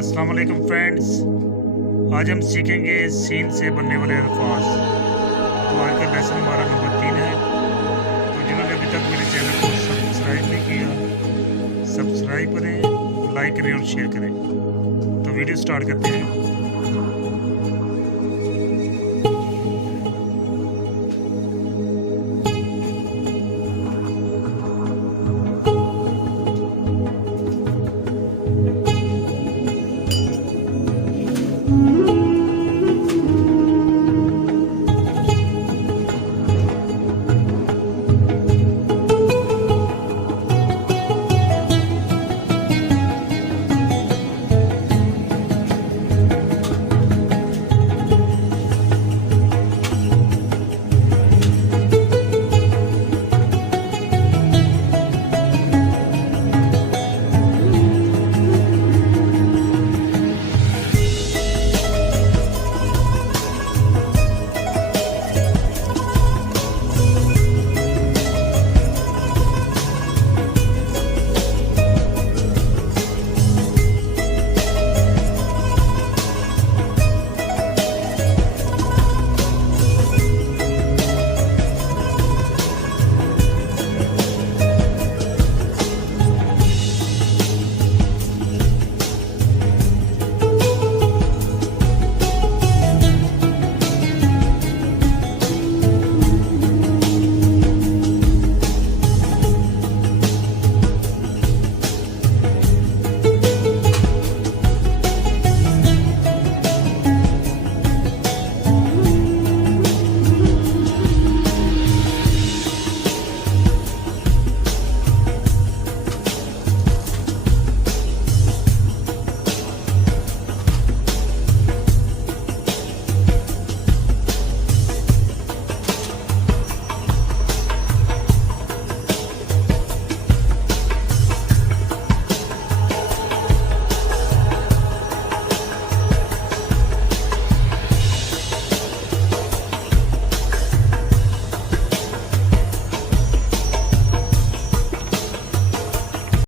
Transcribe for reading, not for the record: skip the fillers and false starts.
अस्सलाम वालेकुम फ्रेंड्स, आज हम सीखेंगे सीन से बनने वाले अल्फाज। तो आज का लेसन हमारा नंबर 3 है। तो जिन्होंने अभी तक मेरे चैनल को सब्सक्राइब नहीं किया, सब्सक्राइब करें, लाइक करें और शेयर करें। तो वीडियो स्टार्ट करते हैं।